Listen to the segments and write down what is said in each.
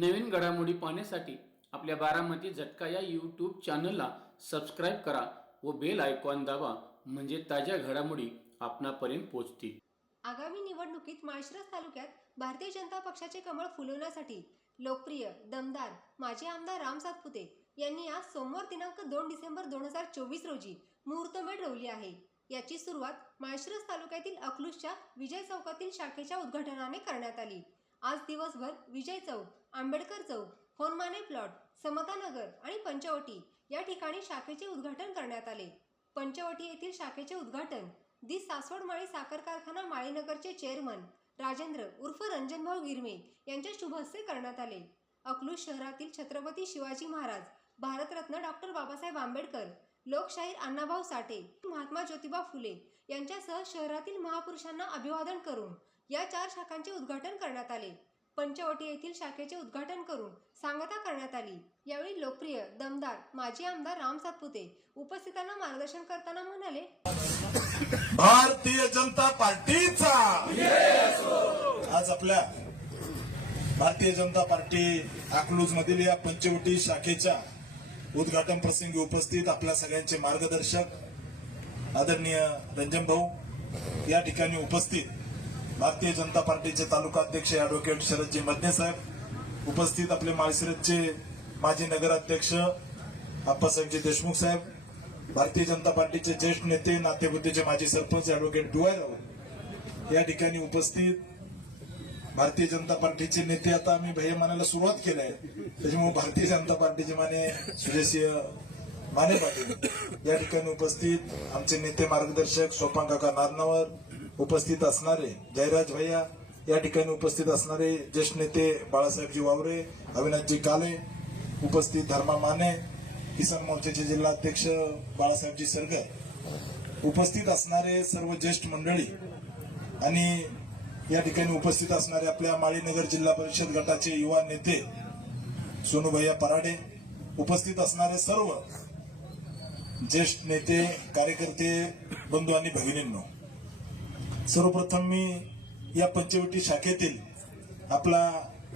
नवीन घडामोडी पाहण्यासाठी आपल्या बारामती झटका या यूट्यूब चॅनलला सबस्क्राईब करा व बेल आयकॉन दाबा म्हणजे ताज्या घडामोडी आपणापर्यंत पोहोचतील. आगामी निवडणुकीत माळशिरस तालुक्यात भारतीय जनता पक्षाचे कमळ फुलवण्यासाठी लोकप्रिय दमदार माजी आमदार राम सातपुते यांनी आज सोमवार दिनांक दोन डिसेंबर दोन हजार चोवीस रोजी मुहूर्तमेढ रोवली आहे. याची सुरुवात माळशिरस तालुक्यातील अकलूजच्या विजय चौकातील शाखेच्या उद्घाटनाने करण्यात आली. आज दिवसभर विजय चौक आंबेडकर चौक होनमाने प्लॉट समतानगर आणि पंचवटी या ठिकाणी शाखेचे उद्घाटन करण्यात आले. पंचवटी येथील शाखेचे उद्घाटन दि सासवड माळी साखर कारखाना माळीनगरचे चेअरमन राजेंद्र उर्फ रंजनभाऊ गिरमे यांच्या शुभ हस्ते करण्यात आले. अकलूज शहरातील छत्रपती शिवाजी महाराज भारतरत्न डॉक्टर बाबासाहेब आंबेडकर लोकशाहीर अण्णाभाऊ साठे महात्मा ज्योतिबा फुले यांच्यासह शहरातील महापुरुषांना अभिवादन करून या चार शाखांचे उद्घाटन करण्यात आले. पंचवटी येथील शाखेचे उद्घाटन करून सांगता करण्यात आली. यावेळी लोकप्रिय दमदार माजी आमदार राम सातपुते उपस्थितांना मार्गदर्शन करताना म्हणाले भारतीय जनता पार्टीचा! आज आपल्या भारतीय जनता पार्टी अकलूज मधील या पंचवटी शाखेच्या उद्घाटन प्रसंगी उपस्थित आपल्या सगळ्यांचे मार्गदर्शक आदरणीय रंजन भाऊ या ठिकाणी उपस्थित भारतीय जनता पार्टीचे तालुका अध्यक्ष ऍडव्होकेट शरदजी मदने साहेब. उपस्थित आपले माळशिरदचे माजी नगराध्यक्ष आप्पासाहेबजी देशमुख साहेब. भारतीय जनता पार्टीचे ज्येष्ठ नेते नातेबुद्धीचे माजी सरपंच ऍडव्होकेट डुवाय या ठिकाणी उपस्थित भारतीय जनता पार्टीचे नेते आता आम्ही भय मानायला सुरुवात केली आहे. त्याच्यामुळे भारतीय जनता पार्टीचे माने सुरेशिय माने पाटील. या ठिकाणी उपस्थित आमचे नेते मार्गदर्शक सोपांकाका नारनावर उपस्थित असणारे जयराज भैया या ठिकाणी उपस्थित असणारे ज्येष्ठ नेते बाळासाहेबजी वावरे अविनाशजी काले उपस्थित धर्मा माने किसान मोर्चाचे जिल्हाध्यक्ष बाळासाहेबजी सरगर उपस्थित असणारे सर्व ज्येष्ठ मंडळी आणि या ठिकाणी उपस्थित असणारे आपल्या माळीनगर जिल्हा परिषद गटाचे युवा नेते सोनूभैया पराडे उपस्थित असणारे सर्व ज्येष्ठ नेते कार्यकर्ते बंधू आणि भगिनींनो सर्वप्रथम मी या पंचवटी शाखेतील आपला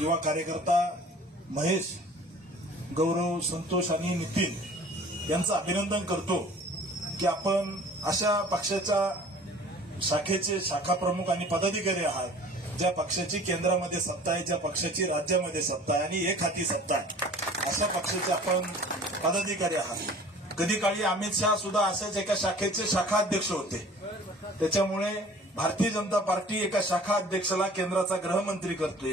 युवा कार्यकर्ता महेश गौरव संतोष आणि नितीन यांचं अभिनंदन करतो की आपण अशा पक्षाच्या शाखेचे शाखा प्रमुख आणि पदाधिकारी आहात ज्या पक्षाची केंद्रामध्ये सत्ता आहे ज्या पक्षाची राज्यामध्ये सत्ता आहे आणि एक हाती सत्ता आहे. अशा पक्षाचे आपण पदाधिकारी आहात. कधी काळी अमित शहा सुद्धा अशाच एका शाखेचे शाखा अध्यक्ष होते. त्याच्यामुळे भारतीय जनता पार्टी एका शाखा अध्यक्षाला केंद्राचा गृहमंत्री करतोय.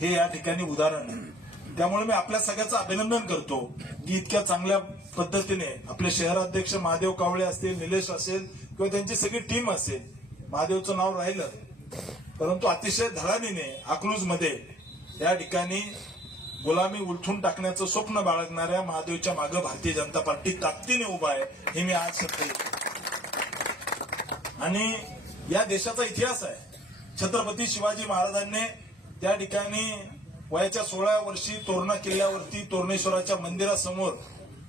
हे या ठिकाणी उदाहरण आहे. त्यामुळे मी आपल्या सगळ्याचं अभिनंदन करतो की इतक्या चांगल्या पद्धतीने आपले शहराध्यक्ष महादेव कावळे असतील निलेश असेल किंवा त्यांची सगळी टीम असेल महादेवचं नाव राहिलं परंतु अतिशय धडाडीने अकलूजमध्ये या ठिकाणी गुलामी उलथून टाकण्याचं स्वप्न बाळगणाऱ्या महादेवच्या मागे भारतीय जनता पार्टी ताकदीने उभा आहे हे मी आज सत्य आणि या देशाचा इतिहास आहे. छत्रपती शिवाजी महाराजांनी त्या ठिकाणी वयाच्या सोळा वर्षी तोरणा किल्ल्यावरती तोरणेश्वराच्या मंदिरासमोर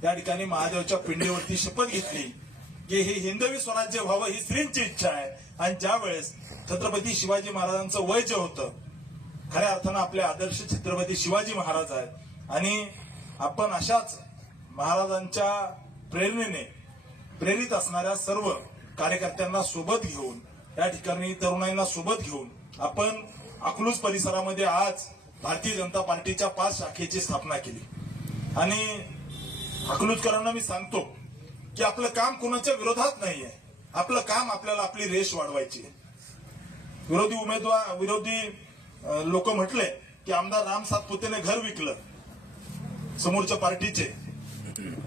त्या ठिकाणी महादेवच्या पिंडीवरती शपथ घेतली. की हे हिंदवी स्वराज्य व्हावं ही स्त्रींची इच्छा आहे. आणि ज्यावेळेस छत्रपती शिवाजी महाराजांचं वय जे होतं खऱ्या अर्थानं आपले आदर्श छत्रपती शिवाजी महाराज आहेत. आणि आपण अशाच महाराजांच्या प्रेरणेने प्रेरित असणाऱ्या सर्व कार्यकर्त्यांना सोबत घेऊन या ठिकाणी तरुणांना सोबत घेऊन आपण अकलूज परिसरामध्ये आज भारतीय जनता पार्टीच्या पाच शाखेची स्थापना केली. आणि अकलूजकरांना मी सांगतो की आपलं काम कुणाच्या विरोधात नाहीये. आपलं काम आपल्याला आपली रेश वाढवायची आहे. विरोधी उमेदवार विरोधी लोक म्हटले की आमदार राम सातपुतेने घर विकलं समोरच्या पार्टीचे.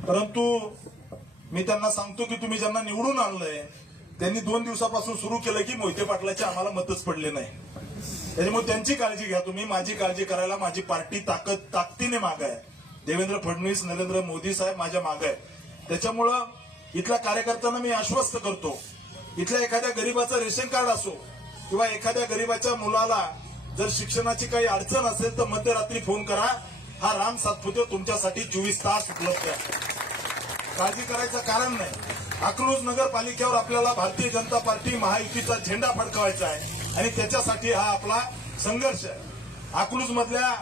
परंतु मी त्यांना सांगतो की तुम्ही ज्यांना निवडून आणलंय त्यांनी दोन दिवसापासून सुरू केलं की मोहिते पाटलाचे आम्हाला मतच पडले नाही. त्याच्यामुळे त्यांची काळजी घ्या तुम्ही माझी काळजी करायला माझी पार्टी ताकद ताकदीने माग आहे. देवेंद्र फडणवीस नरेंद्र मोदी साहेब माझ्या माग आहे. त्याच्यामुळं इथल्या कार्यकर्त्यांना मी आश्वस्त करतो. इथल्या एखाद्या गरीबाचं रेशन कार्ड असो किंवा एखाद्या गरीबाच्या मुलाला जर शिक्षणाची काही अडचण असेल तर मध्यरात्री फोन करा. हा राम सातपुते तुमच्यासाठी चोवीस तास उपलब्ध आहे. काळजी करायचं कारण नाही. अकलूज नगरपालिकेवर आपल्याला भारतीय जनता पार्टी महायुतीचा झेंडा फडकवायचा आहे. आणि त्याच्यासाठी हा आपला संघर्ष आहे. अकलूज मधल्या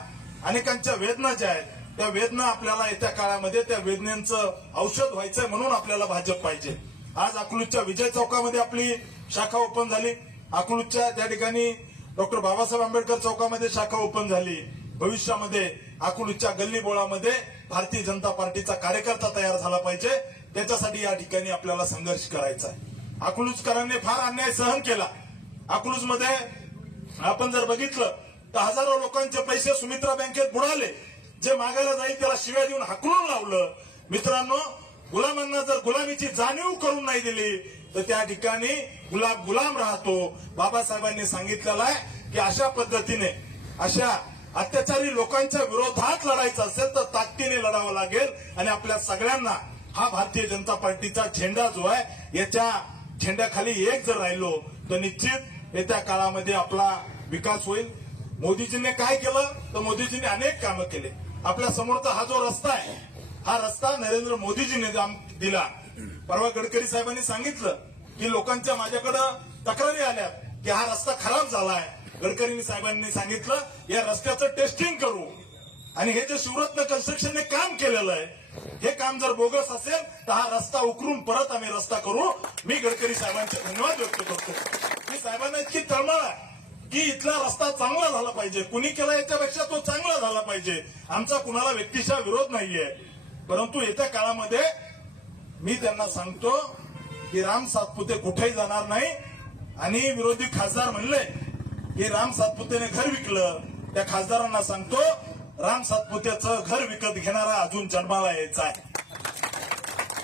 अनेकांच्या वेदना ज्या आहेत त्या वेदना आपल्याला येत्या काळामध्ये त्या वेदनेचं औषध व्हायचंय म्हणून आपल्याला भाजप पाहिजे. आज अकलूजच्या विजय चौकामध्ये आपली शाखा ओपन झाली. अकलूजच्या त्या ठिकाणी डॉक्टर बाबासाहेब आंबेडकर चौकामध्ये शाखा ओपन झाली. भविष्यामध्ये अकलूजच्या गल्ली बोळामध्ये भारतीय जनता पार्टीचा कार्यकर्ता तयार झाला पाहिजे. त्याच्यासाठी या ठिकाणी आपल्याला संघर्ष करायचा आहे. अकलूजकरांनी फार अन्याय सहन केला. अकलूजमध्ये आपण जर बघितलं तर हजारो लोकांचे पैसे सुमित्रा बँकेत बुडाले. जे मागायला जाईल त्याला शिव्या देऊन हाकलून लावलं. मित्रांनो गुलामांना जर गुलामीची जाणीव करून नाही दिली तर त्या ठिकाणी गुलाब गुलाम राहतो. बाबासाहेबांनी सांगितलेलं आहे की अशा पद्धतीने अशा अत्याचारी लोकांच्या विरोधात लढायचं असेल तर ताकदीने लढावं लागेल. आणि आपल्या सगळ्यांना हा भारतीय जनता पार्टीचा झेंडा जो आहे याच्या झेंड्याखाली एक जर राहिलो तर निश्चित येत्या काळामध्ये आपला विकास होईल. मोदीजींनी काय केलं? तर मोदीजींनी अनेक कामं केले. आपल्या समोरचा हा जो रस्ता आहे हा रस्ता नरेंद्र मोदीजींनी दिला. परवा गडकरी साहेबांनी सांगितलं की लोकांच्या माझ्याकडं तक्रारी आल्या की हा रस्ता खराब झालाय. गडकरी साहेबांनी सांगितलं या रस्त्याचं टेस्टिंग करू. आणि हे जे शिवरत्न कन्स्ट्रक्शनने काम केलेलं आहे हे काम जर बोगस असेल तर हा रस्ता उकरून परत आम्ही रस्ता करू. मी गडकरी साहेबांचे धन्यवाद व्यक्त करतो. मी साहेबांना इतकी तळमळ आहे की इथला रस्ता चांगला झाला पाहिजे. कुणी केला याच्यापेक्षा तो चांगला झाला पाहिजे. आमचा कुणाला व्यक्तीचा विरोध नाहीये. परंतु येत्या काळामध्ये मी त्यांना सांगतो की राम सातपुते कुठेही जाणार नाही. आणि विरोधी खासदार म्हणले हे राम सातपुतेने घर विकलं. त्या खासदारांना सांगतो राम सातपुत्याचं घर विकत घेणारा अजून जन्माला यायचा आहे.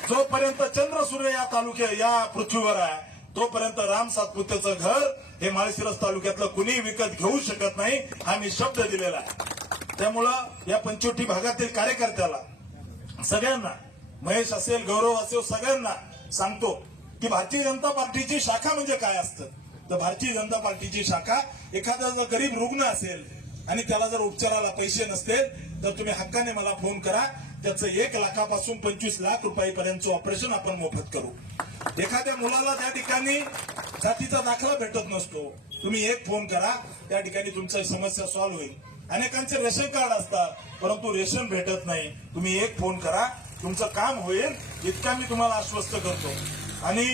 जोपर्यंत चंद्र सूर्य या तालुक्या या पृथ्वीवर आहे तोपर्यंत राम सातपुत्याचं घर हे माळशिरस तालुक्यातलं कुणी विकत घेऊ शकत नाही हा मी शब्द दिलेला आहे. त्यामुळं या पंचवटी भागातील कार्यकर्त्याला सगळ्यांना महेश असेल गौरव असेल सगळ्यांना सांगतो की भारतीय जनता पार्टीची शाखा म्हणजे काय असतं? तर भारतीय जनता पार्टीची शाखा एखादा जर गरीब रुग्ण असेल आणि त्याला जर उपचाराला पैसे नसतील तर तुम्ही हक्काने मला फोन करा. त्याचं एक लाखापासून पंचवीस लाख रुपयापर्यंतचं ऑपरेशन आपण मोफत करू. एखाद्या मुलाला त्या ठिकाणी जातीचा दाखला भेटत नसतो. तुम्ही एक फोन करा. त्या ठिकाणी तुमची समस्या सॉल्व्ह होईल. अनेकांचे रेशन कार्ड असतात परंतु रेशन भेटत नाही. तुम्ही एक फोन करा. तुमचं काम होईल. इतका मी तुम्हाला आश्वस्त करतो. आणि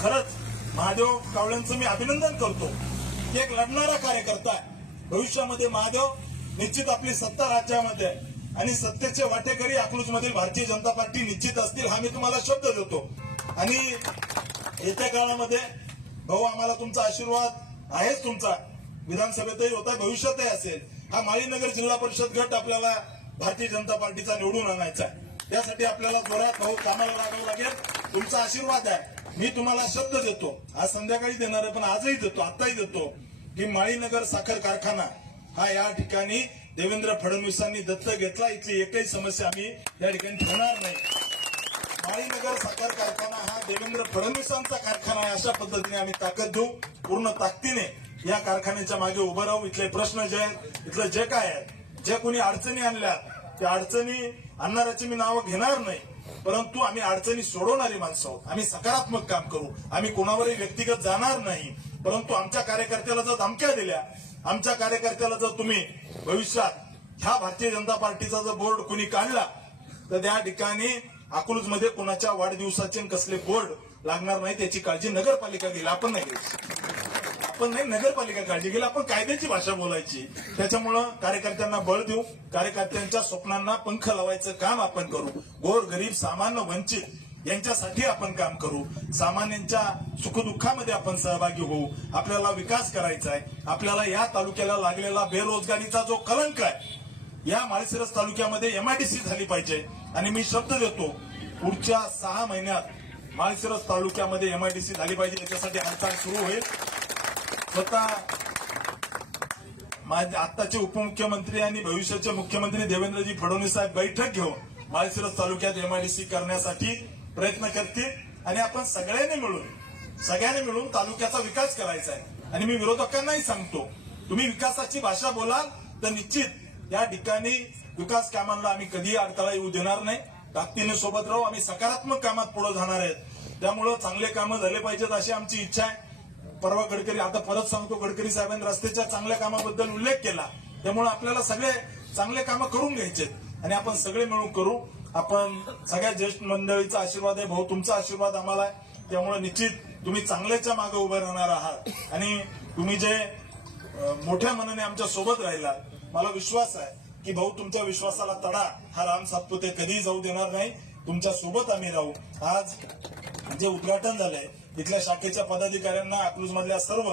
खरंच महादेव कावळ्यांचं मी अभिनंदन करतो. की एक लढणारा कार्यकर्ता आहे. भविष्यामध्ये महादेव निश्चित आपली सत्ता राज्यामध्ये आहे आणि सत्तेचे वाटेकरी अकलूज मधील भारतीय जनता पार्टी निश्चित असतील हा मी तुम्हाला शब्द देतो. आणि येत्या काळामध्ये भाऊ आम्हाला तुमचा आशीर्वाद आहेच तुमचा. विधानसभेतही होता भविष्यातही असेल. हा माळीनगर जिल्हा परिषद गट आपल्याला भारतीय जनता पार्टीचा निवडून आणायचा आहे. त्यासाठी आपल्याला जोरात भाऊ कामाला लागावं लागेल. तुमचा आशीर्वाद आहे. मी तुम्हाला शब्द देतो. आज संध्याकाळी देणार आहे पण आजही देतो आताही देतो. की माळीनगर साखर कारखाना हा या ठिकाणी देवेंद्र फडणवीसांनी दत्तक घेतला. इथली एकही समस्या आम्ही या ठिकाणी ठेवणार नाही. माळीनगर साखर कारखाना हा देवेंद्र फडणवीसांचा कारखाना आहे अशा पद्धतीने आम्ही ताकद देऊ. पूर्ण ताकदीने या कारखान्याच्या मागे उभं राहू. इथले प्रश्न जे आहेत इथलं जे काय आहे जे कोणी अडचणी आणल्या त्या अडचणी आणणाऱ्याची मी नावं घेणार नाही. परंतु आम्ही अडचणी सोडवणारी माणसं आहोत. आम्ही सकारात्मक काम करू. आम्ही कोणावरही व्यक्तिगत जाणार नाही. परंतु आमच्या कार्यकर्त्याला जर धमक्या दिल्या आमच्या कार्यकर्त्याला जर तुम्ही भविष्यात ह्या भारतीय जनता पार्टीचा जर बोर्ड कुणी काढला तर त्या ठिकाणी अकलूजमध्ये कोणाच्या वाढदिवसाचे कसले बोर्ड लागणार नाही त्याची काळजी नगरपालिका घेईल. आपण नाही घेऊ पण नाही नगरपालिका काळजी घेईल आपण कायद्याची भाषा बोलायची. त्याच्यामुळं कार्यकर्त्यांना बळ देऊ कार्यकर्त्यांच्या स्वप्नांना पंख लावायचं काम आपण करू. गोर गरीब सामान्य वंचित यांच्यासाठी आपण काम करू. सामान्यांच्या सुखदुःखामध्ये आपण सहभागी होऊ. आपल्याला विकास करायचा आहे. आपल्याला या तालुक्याला लागलेला बेरोजगारीचा जो कलंक आहे या माळशिरस तालुक्यामध्ये एमआयडीसी झाली पाहिजे. आणि मी शब्द देतो पुढच्या सहा महिन्यात माळशिरस तालुक्यामध्ये एमआयडीसी झाली पाहिजे. याच्यासाठी हालचाल सुरू होईल. स्वतः माझे आताचे उपमुख्यमंत्री आणि भविष्याचे मुख्यमंत्री देवेंद्रजी फडणवीस साहेब बैठक घेऊन माळशिरस तालुक्यात एमआयडीसी करण्यासाठी प्रयत्न करतील आणि आपण सगळ्यांनी मिळून सगळ्यांनी मिळून तालुक्याचा विकास करायचा आहे. आणि मी विरोधकांनाही सांगतो तुम्ही विकासाची भाषा बोलाल तर निश्चित या ठिकाणी विकास कामांना आम्ही कधीही अडथळा येऊ देणार नाही. ताकदीने सोबत राहू आम्ही सकारात्मक कामात पुढे जाणार आहेत. त्यामुळं चांगले कामं झाले पाहिजेत अशी आमची इच्छा आहे. परवा गडकरी आता परत सांगतो गडकरी साहेबांनी रस्त्याच्या चांगल्या कामाबद्दल उल्लेख केला. त्यामुळे आपल्याला सगळे चांगले कामं करून घ्यायचे आणि आपण सगळे मिळून करू. आपण सगळ्या ज्येष्ठ मंडळीचा आशीर्वाद आहे भाऊ तुमचा आशीर्वाद आम्हाला आहे. त्यामुळे निश्चित तुम्ही चांगल्याच्या मागे उभे राहणार आहात. आणि तुम्ही जे मोठ्या मनाने आमच्यासोबत राहिला मला विश्वास आहे की भाऊ तुमच्या विश्वासाला तडा. हा राम सातपुते कधीही जाऊ देणार नाही. तुमच्यासोबत आम्ही राहू. आज जे उद्घाटन झालंय इथल्या शाखेच्या पदाधिकाऱ्यांना अकलूज मधल्या सर्व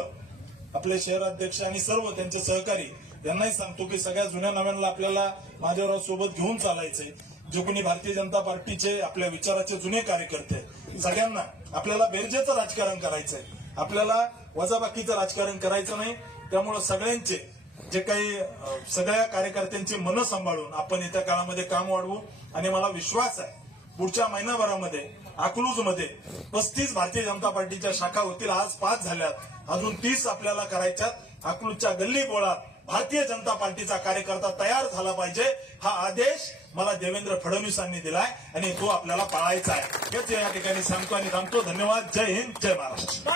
आपले शहर अध्यक्ष आणि सर्व त्यांचे सहकारी यांनाही सांगतो की सगळ्या जुन्या नव्यांना आपल्याला माझ्यावर सोबत घेऊन चालायचंय. जो कोणी भारतीय जनता पार्टीचे आपल्या विचाराचे जुने कार्यकर्ते सगळ्यांना आपल्याला बेरजेचं राजकारण करायचंय. आपल्याला वजाबाकीचं राजकारण करायचं नाही. त्यामुळे सगळ्यांचे जे काही सगळ्या कार्यकर्त्यांची मनं सांभाळून आपण येत्या काळामध्ये काम वाढवू आणि मला विश्वास आहे. पुढच्या महिनाभरामध्ये अकलूजमध्ये पस्तीस भारतीय जनता पार्टीच्या शाखा होतील आज पाच झाल्यात. अजून तीस आपल्याला करायच्यात. अकलूजच्या गल्ली बोळात भारतीय जनता पार्टीचा कार्यकर्ता तयार झाला पाहिजे हा आदेश मला देवेंद्र फडणवीसांनी दिलाय आणि तो आपल्याला पाळायचा आहे. हेच या ठिकाणी सांगतो आणि थांबतो. धन्यवाद. जय हिंद. जय महाराष्ट्र.